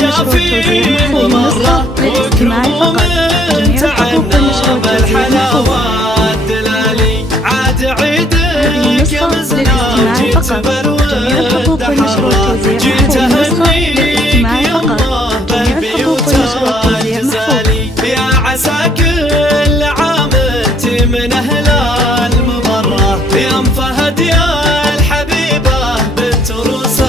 جافي ممرة وكرم تعنى بالحلاوات دلالي عاد عيدك يا مزناج جبل والدحرة جيت اهنيك يمه بالبيوت الجزالي يا عسى كل عام انت من اهل المبرة يا ام فهد يا الحبيبة بنت روس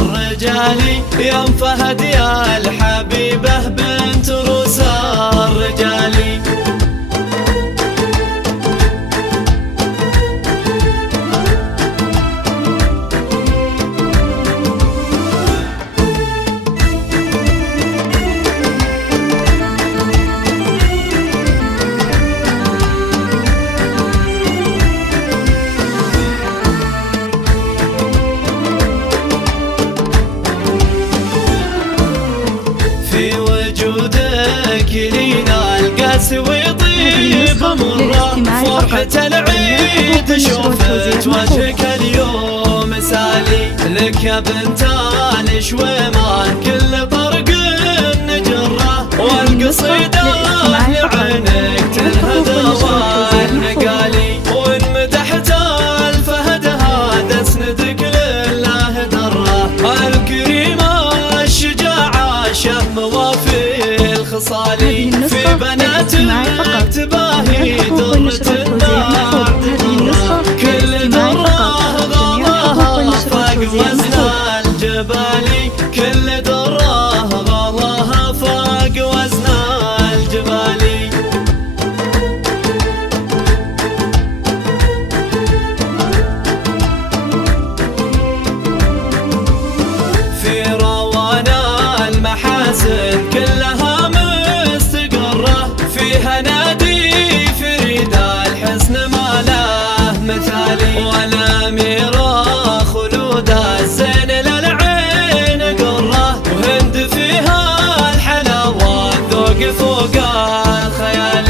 الرجالي يا ام فهد يا الحبيبة بنت روس الرجالي في وجودك لينا القاس ويطيب مرة فرحة العيد شوفت وجهك اليوم سالي لك يا بنت الشويمان كل طرق نجرة والقصيدة لعينك تنهدى والنقالي وان مدحت الفهد هذا اسندك لله دره الكريمة الشجاعة شهم وفي الخصالي في بناتك تباهي درة النار كل دره غلاها فاق وزن الجبالي كل دره غلاها فاق وزن الجبالي في روانا المحاسن كلها مستقرة فيها نادي فريدة الحسن ما له مثالي والأميرة خلودة الزين للعين قرة وهند فيها الحلاوة ذوق فوق الخيال